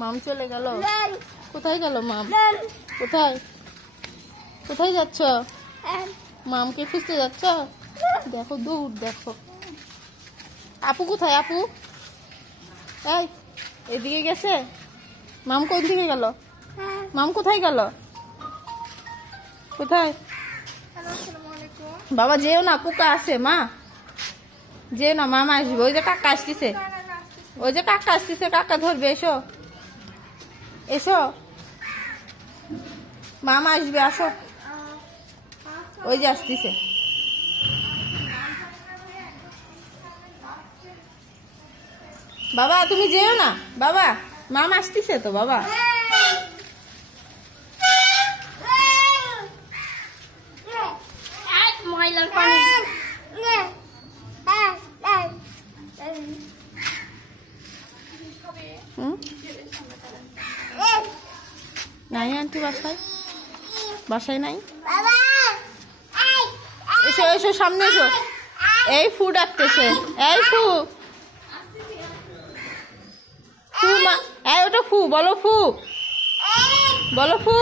মাম চলে গেল। কোথায় গেল মাম? কোথায় কোথায় যাচ্ছ? মামকে খুঁজতে যাচ্ছ? দেখো দৌড় দেখো। আপু কোথায়? আপু এই এদিকে গেছে। মাম কোন দিকে গেল? মাম কোথায় গেল? কোথায়? বাবা যেও না, পোকা আছে। মা যেও না, মামা আসবে। ওই যে কাকা আসতেছে, ওই যে কাকা আসতেছে, কাকা ধরবে। এসো এসো, মামা আসবে, আসো। ওই যে আসতেছে। বাবা তুমি যেও না, বাবা মামা আসতেছে তো। বাবা ময়লার পানি নাই আন্টি, বাসায় নাই। এসো এসো, সামনে এসো। এই ফু ডাকতেছে, এই ফু ফু মা, এই ওটা ফু বলো, ফু বলো, ফু।